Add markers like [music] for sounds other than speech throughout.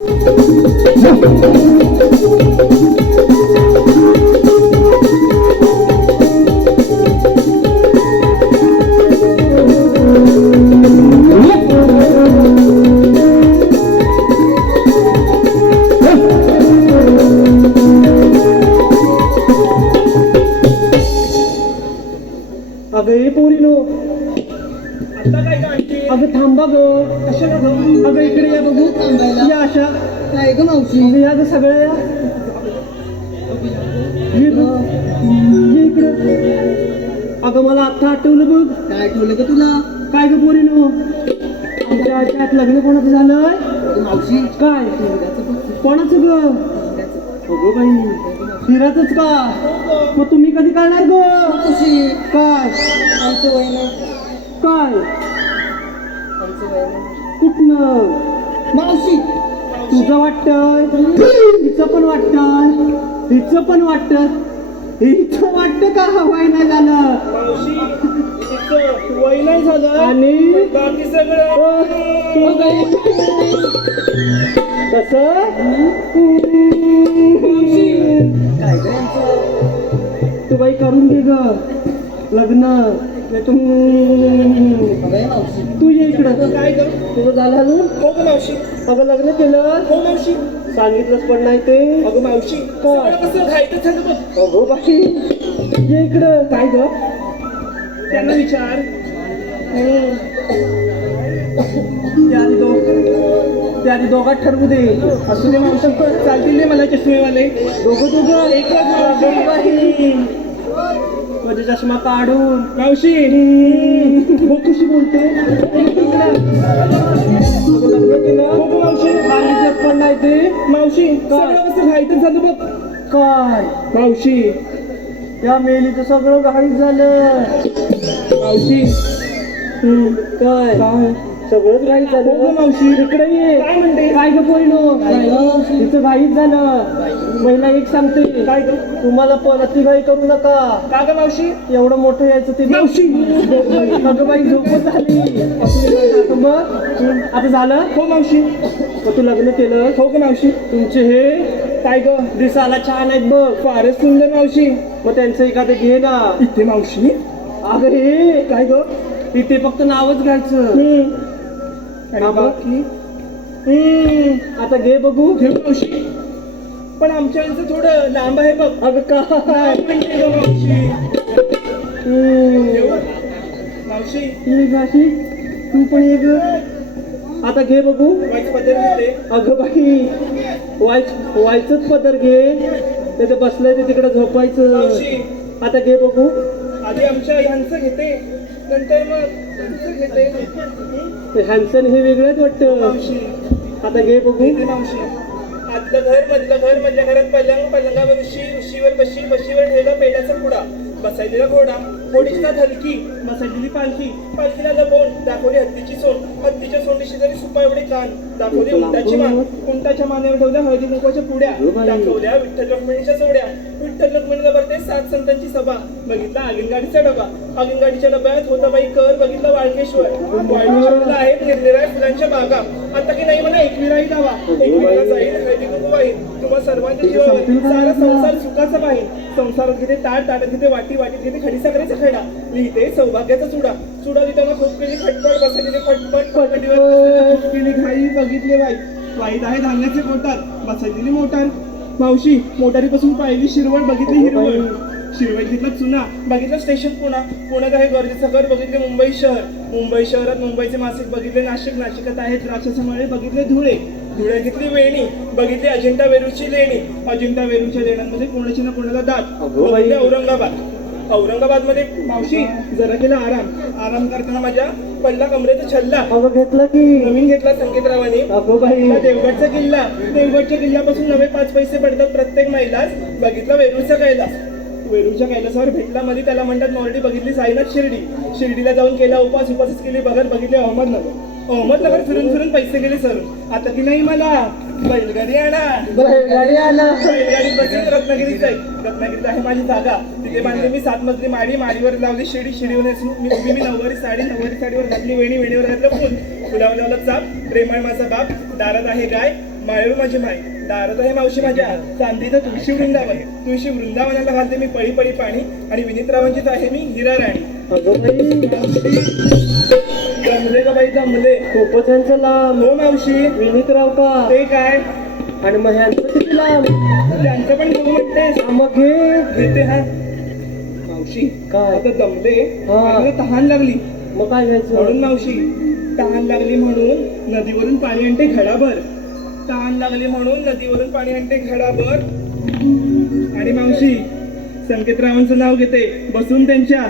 अगं काय मावशी अगं या सगळ्या या. इकडं. अगं मला आता आठवलं बघ. काय ठेवलं ग तुला? काय ग पोरीनो? आमच्या आच्यात लग्न कोणाचं झालंय? मावशी. काय? कोणाचं ग. अगं बाई. हिराचंच का? मग तुम्ही कधी करणार ग? कशी काय? आमचं वय नाही. काय? आमचं वय नाही. कुठनं? मावशी. तुझं वाटतंय हिचं पण वाटतंय हिचं पण वाटतं. हिचं वाटतं का हवाय नाही झालं? तिचं वय नाही झालं. आणि? बाकी सगळं कसं? काय तू बाई करून घे ग. लग्न. नाही तू तू ये इकडं. काय ग? तुझं झालं अजून? हो ग मावशी. अगं लग्न केलं? हो मावशी. सांगितलंच पण नाही ते. अगं मावशी काय? सगळं कसं घाईतच झालं बघ. अगो बाई. ये इकडं. काय ग? त्यांना विचार. त्या आधी दोघ आधी दोघात ठरवू दे. असू दे मावशी. चालतील दे मला चष्मेवाले. दोघं दोघं एकच बाई. माझे चष्मा काढून. मावशी. हो कशी बोलते. मावशी. पण नाही ते. मावशी घाईतच झालं बघ. काय? मावशी. त्या मेलीचं सगळं घाईत झालं. मावशी. काय? काय? घाईत हो झालं. मावशी इकडे ये. काय म्हणते? काय ग पोरीनो? तिचं घाईत झालं. महिला एक सांगते. काय ग? तुम्हाला परती घाई करू नका. का ग मावशी? एवढं मोठं यायचं ते मावशी! अगं बाई झोपच झाली. आता मग आता झालं? हो मावशी. मग तू लग्न केलं? हो ग मावशी. तुमचे हे काय ग? दिसाला छान आहेत बघ. फारच सुंदर मावशी. मग त्यांचं एखादं घे ना. इथे मावशी. अगं हे. काय ग? इथे फक्त नावच घ्यायचं. बघ. बाकी? हम्म. आता घे बघू घे मावशी. पण आमच्या यांचं थोडं लांब आहे बघ. अगं काय मावशी. हम्म. मावशी. ये तू पण ये ग. आता घे बघू. वाईट पद्धत होते अगं बाई. वाय वायचंच पदर घे. ते बसलंय ते तिकडे झोपायचं. मावशी. आता घे बघू. आधी आमच्या ह्यांचं घेते. नंतर मग हॅन्सन हे वेगळंच वाटतं. आता घे बघू. मावशी. आतलं घर मधलं घर मधल्या घरात पलंग पलंगावर उशी उशीवर बशी बशीवर ठेवला पेड्याचा पुडा बसायलेला घोडा. घोडीची हलकी बसायलेली पालखी. पालखीला लपवून दाखवली हत्तीची सोंड. हत्तीच्या सोंडीशी जरी सुपा एवढे कान. दाखवली उंटाची मान उंटाच्या मानेवर ठेवल्या हळदी कुंकवाच्या पुड्या दाखवल्या विठ्ठल रखुमाईच्या जोड्या विठ्ठल रखुमाईला भरते सात संतांची सभा. बघितला आगीनगाडीचा डबा. आगीनगाडीच्या डब्यात होता बाई कर बघितला वाळकेश्वर. वाळकेश्वरला आहेत निरनिराळ्या फुलांच्या बागा. आता की नाही म्हणा एकविराही दावा एकविरा जाईल हळदी कुंकू वाहील. तुम्हा सर्वांच्या जीवावर सारा संसार सुखाचा पाहिजे संसारात घेते ताट ताटात घेते वाटी वाटीत घेते खडी साखरेचा खडा. लिहिते सौभाग्याचा चुडा. चुडा लिहिताना खूप केली खटपट बसलेली फटफट पटपटीवर खूप केली घाई बघितले वाईट वाईट आहे धान्याचे कोटार बसलेली मोटार. मावशी मोटारीपासून पाहिली शिरवळ बघितली हिरवळ. शिरवळ घेतला चुना. बघितलं स्टेशन पुणा. पुण्यात आहे गरजेचं? घर बघितले मुंबई शहर. मुंबई शहरात मुंबईचे मासिक बघितले नाशिक नाशिकात आहेत द्राक्षाचे मळे बघितले धुळे. धुळे घेतली वेणी. बघितली अजिंठा वेरूची लेणी. अजिंठा वेरूच्या लेण्यांमध्ये कोणाची ना कोणाला दात बाई. बघितले औरंगाबाद औरंगाबाद. मध्ये मावशी जरा केला आराम. आराम करताना माझ्या पडला कमरेचा छल्ला. अगं घेतलं की. नवीन घेतला संकेतरावाने. अगो बाई. देवगडचा किल्ला. देवगडच्या किल्ल्यापासून नवे पाच पैसे पडतात प्रत्येक महिलास. बघितला वेरूळचा कैलास. वेरूळच्या कैलासावर भेटला मध्ये त्याला म्हणतात नॉर्डी बघितली साईनाथ शिर्डी? शिर्डीला जाऊन केला उपास उपासच केली बघत बघितले अहमदनगर. अहमदनगर फिरून फिरून पैसे गेले सरून आता की नाही मला? बैलगाडी आणा. गाडी आला बैलगाडी बसेल रत्नागिरीत जाईल. रत्नागिरीत आहे माझी जागा. तिथे बांधली मी सात मजली माडी माडीवर लावली शिडी शिडीवर मी उभी मी नऊवारी साडी नऊवारी साडीवर घातली वेणी वेणीवर घातलं फुल. फुलावर लावलं चाप. प्रेमळ माझा बाप दारात आहे गाय माळेवर माझी माय दारात आहे मावशी माझ्या चांदीचं तुळशी वृंदावन. तुळशी वृंदावनाला घालते मी पळी पळी पाणी. आणि विनितरावांचीच आहे मी हिरा राणी. अगं बाई जमले जमले लांब हो मावशी विनीतराव का? ते काय? आणि मग ह्यांचं किती लांब त्यांचं पण बघू म्हणतेस हा, मग घे. घेते हा. मावशी काय? आता दमले. हा. आणि मला तहान लागली. मग काय म्हणून घ्यायचं मावशी तहान लागली म्हणून नदीवरून पाणी आणते घडाभर. तहान लागली म्हणून नदीवरून पाणी आणते घडाभर. आणि मावशी संकेतरावांचं नाव घेते. बसून त्यांच्या.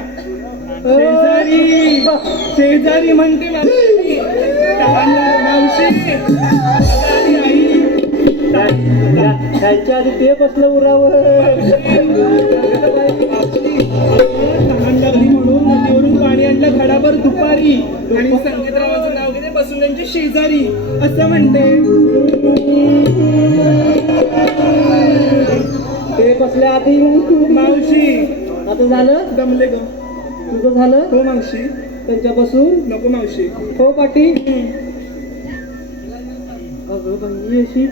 शेजारी शेजारी म्हणते त्यांच्या आधी ते बसलं उरावर तहान लागली म्हणून नदीवरून पाणी आणलं घडाभर दुपारी आणि नाव घेते बसून त्यांच्या शेजारी असं म्हणते ते. बसल्या आधी मावशी. आता झालं? दमले ग. तुझं झालं? हो मावशी. त्यांच्या बसून नको मावशी. हो पाटी अगं बाई अशी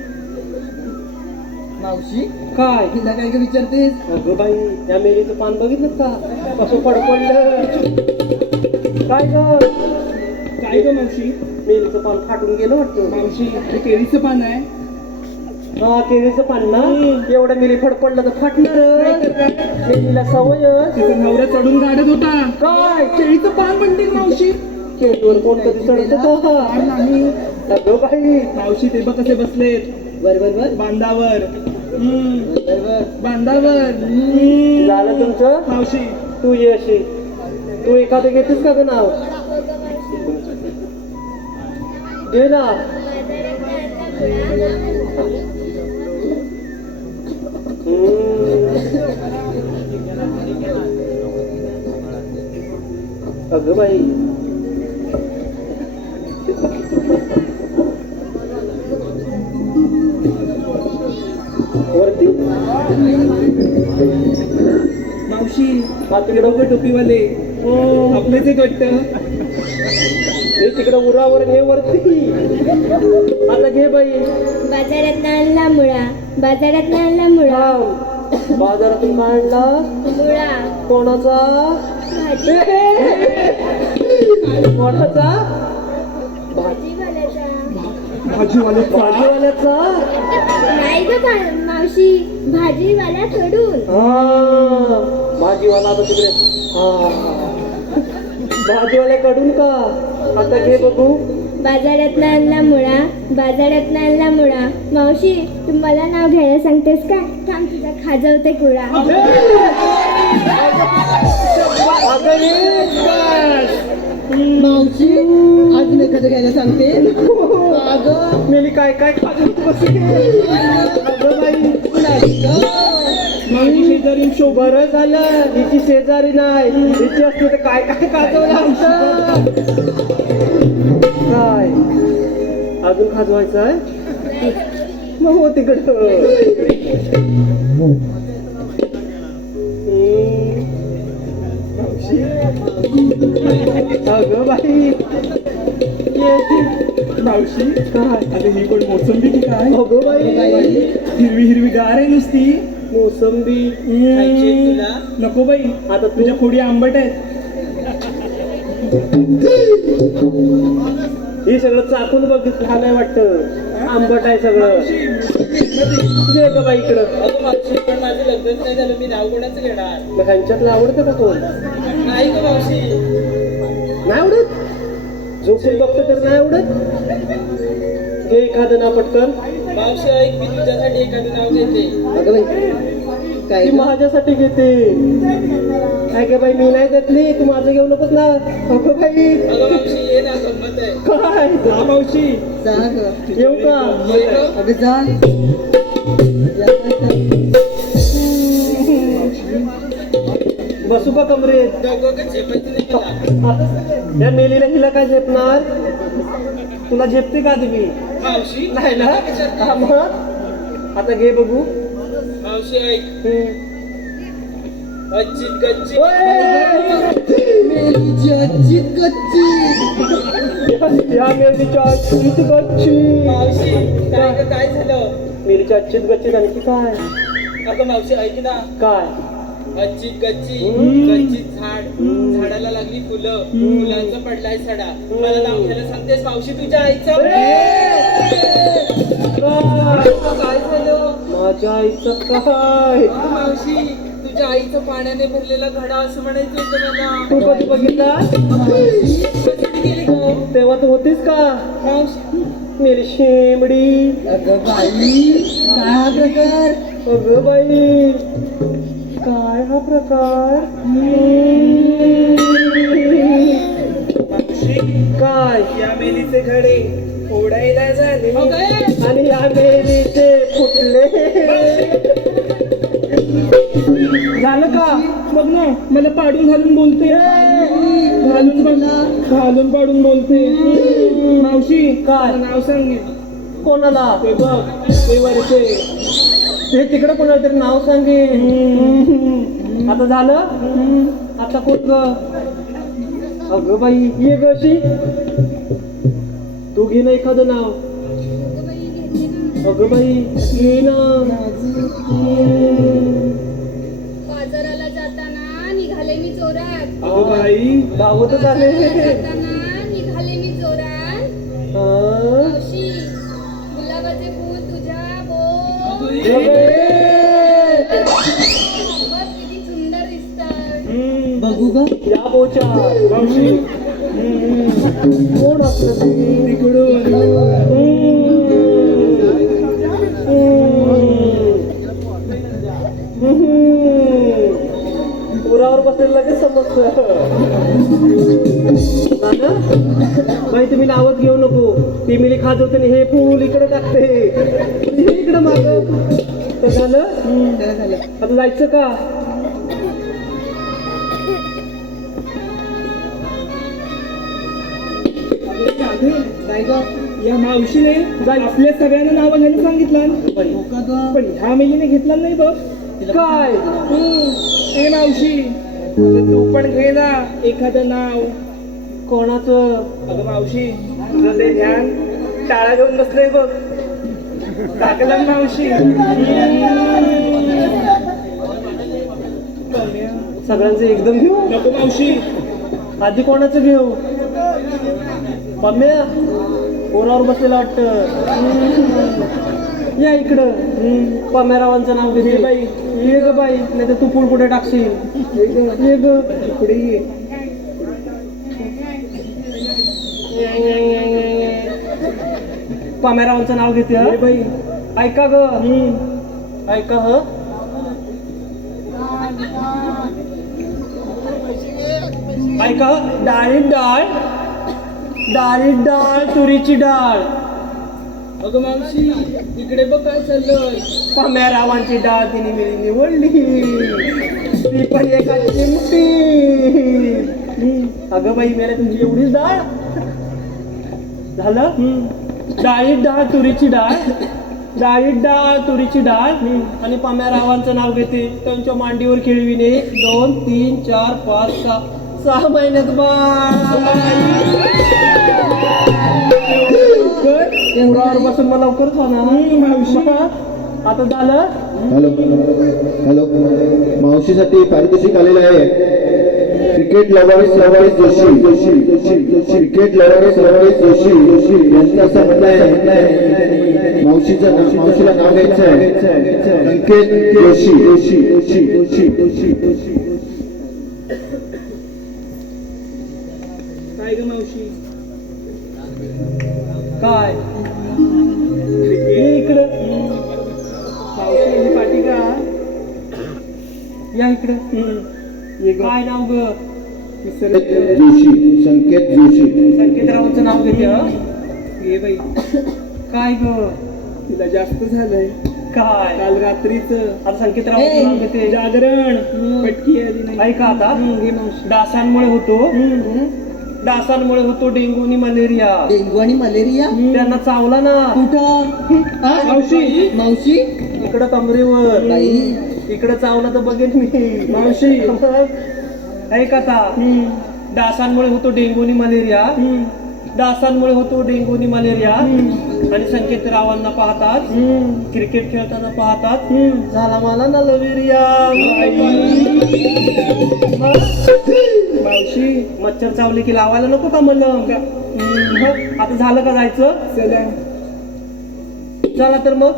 मावशी काय? तिला काय काय विचारतेस? अगं बाई या मेलीचं पान बघितलं का? कसं पडपडलं काय ग? काय ग मावशी? मेलीचं पान फाटून गेलं वाटतं. मावशी हे केळीचं पान आहे. हा केळीचं पान ना एवढं मेली फडपडलं तर फाटणार. मेलीला सवय. तिचा नवरा चढून गाडत होता. काय? केळीचं पान म्हणते मावशी? केळीवर कोण कधी चढत? पान नाही. अगं बाई. मावशी ते बघ कसे बसलेत. बर बर बर बांधावर. हम्म, बर बर बांधावर. हम्म. झालं तुमचं? मावशी. तू ये अशी. तू एखादं घेतेस का ग नाव? घे ना अगं बाई. वरती. मावशी पातळी डोकं टोपीवाले. हो. आपलेच एक वाटतं हे तिकडं उरावर हे वरती. आता घे बाई. बाजारात आणला मुळा. बाजारात आणला मुळा. बाजारातून काढला. मुळा. कोणाचा? भाजी. कोणाचा? भाजीवाल्याचा. भाजीवाले भाजीवाल्याचा? नाही ग मावशी भाजीवाल्याकडून हा. भाजीवाला आता तिकडे. हा. भाजीवाल्याकडून का? आता घे बघू. बाजारात आणला मुळा बाजारात आणला मुळा. मावशी तू मला नाव घ्यायला सांगतेस का थांब तुझा खाजवते कुळा. मावशी अजून एखादं घ्यायला सांगते अगं मी काय काय खाजून बसली अगं शेजारी शोभर झालं हिची शेजारी नाही हिची असते तर काय काय खाजवलं आमचं काय अजून खाजवायचं आहे मग हो तिकडं अगं बाई. मावशी. काय? आता ही कोण मोसंबी की काय? अगं बाई. हिरवी हिरवी गार आहे नुसती. मोसंबी. खायची आहे तुला? नको बाई. आता तुझ्या खोडी आंबट आहेत. [laughs] हे सगळं चाकून बघितलं झालंय वाटतं. आंबट आहे सगळं. दे ग बाई इकडं. मावशी पण माझं लग्नच नाही झालं मी नाव कोणाचं घेणार. मग ह्यांच्यातलं आवडतं का कोण? नाही ग मावशी. नाही आवडत? झोपून बघतो तर नाही आवडत? घे एखादं ना पटकन. मावशी ऐक मी तुझ्यासाठी एखादं नाव घेते अगं बाई. ती माझ्यासाठी घेते. काय ग बाई मी नाही देतली तू माझं घेऊ नकोस ना. अगं बाई. मावशी काय? हा मावशी. येऊ का? जा. बसू का कमरेत? या मेलीला हिला काय झेपणार? तुला झेपते का तुम्ही? नाही ना? हा मग? आता घे बघू. ऐक हम्म. अच्छी! मेलीची कच्ची या मेलीच्या मावशी काय ग, काय झालं? मेलीच्या आजचीच गच्ची आणखी काय अगं मावशी ऐक ना. काय गच्ची गच्ची हम्म. झाड झाडाला लागली फुलं. फुलांचा पडलाय सडा. मला नाव घ्यायला सांगतेस मावशी तुझ्या आईचं? काय झालं? माझ्या आईचं काय? मावशी तुझ्या आईचं पाण्याने भरलेला घडा असं म्हणायचं होतं मला. तू कधी बघितला कधी गेली गं? तेव्हा तू होतीस का? मावशी. मेरी शेंबडी. अगं बाई काय हा प्रकार अगं बाई काय हा प्रकार? मावशी काय? या मेलीचे घडे. फोडायला झाले. आणि या मेलीचे फुटले. झालं का? बघ ना मला पाडून घालून बोलते. घालून बघ घालून पाडून बोलते. मावशी काय? मला नाव सांग कोणाला? ते बघ ते वरचे. ते तिकडे कोणाला तरी नाव सांगे आता झालं? आता कोण ग? अगं बाई ये ग अशी. तू घे ना एखादं नाव. अगं बाई घे ना बाजाराला जाताना निघाले मी जोरात. अगं बाई धावतच आले. जाताना निघाले मी जोरात. हा? मावशी गुलाबाचे फूल तुझ्या बोल किती सुंदर दिसतात. बघू का या मावशी. कोण असलं ते? तिकडून पुरावर बसलेलं लगेच समजत. बाई तुम्ही नावच घेऊ नको. ती मिली खात होते हे फूल इकडे टाकते. हे इकडे माग. झालं. आता जायचं का? या मावशीने आपल्या सगळ्यांना नावं घ्यायला सांगितलं. पण ह्या मेलीने घेतलं नाही बघ काय? ए मावशी तू पण घे ना एखादं नाव. कोणाचं? अगं मावशी तुझं ते ध्यान टाळा घेऊन बसलंय बघ. टाकलं मावशी. सगळ्यांचं एकदम घेऊ? नको मावशी. आधी कोणाचं घेऊ? मम्म्या पोरावर बसलेला वाटत. या इकडं. पम्यारावांचं नाव घेते बाई. ये ग बाई. नाही तर तू फुल कुठे टाकशील. ये ग. पुढे ये पम्यारावांचं नाव घेते? बाई. ऐका ग. ऐका ह. ऐका डाळीत डाळ. डाळीत डाळ तुरीची डाळ. अगं मावशी इकडे बघ काय चाललंय. पम्या रावांची डाळ तिने मिळी निवडली. ती पण चिमटी अगं बाई मेल्या तुमची एवढीच डाळ? झालं? डाळीत डाळ तुरीची डाळ. डाळीत डाळ तुरीची डाळ. आणि पम्या रावांचं नाव घेते. त्यांच्या मांडीवर खेळविणे दोन तीन चार पाच सहा. सहा महिन्यात बाळ. एवढ्यावर बसून मला लवकरच होणार आता झालं. हॅलो. हॅलो. मावशीसाठी पारितोषिक आलेलं आहे. क्रिकेट लवारीस लवारीस जोशी. जोशी जोशी जोशी क्रिकेट लवारीस लवारीस जोशी. जोशी यांचं असं म्हणणं आहे. मावशीचं नाव मावशीला नाव घ्यायचं आहे. संकेत जोशी जोशी जोशी जोशी जोशी जोशी. काय ग मावशी. काय? इकडं. मावशी पाठी का? या इकडं. ये काय नाव ग? जोशी संकेत जोशी. संकेतरावांचं नाव घेते हं? ये बाई. काय ग? तिला जास्त झालंय. काय? काल रात्रीच. आता संकेतरावांचं नाव घेते. जागरण. पटकी आली नाही. ऐका आता. डासांमुळे होतो. डासांमुळे होतो डेंगू आणि मलेरिया. डेंगू आणि मलेरिया? त्यांना चावला ना. कुठं? मावशी. मावशी? इकडं कमरेवर. बाई. इकडं चावला तर बघेन मी. मावशी. [laughs] ऐक आता. डासांमुळे होतो डेंगूनी मलेरिया. डासांमुळे होतो डेंगूनी मलेरिया. आणि संकेत रावांना पाहतात. क्रिकेट खेळताना पाहतात. झाला मला ना लवेरिया मावशी मच्छर चावले की लावायला नको का म्हणलं? हं, आता झालं का जायचं? चला. तर मग?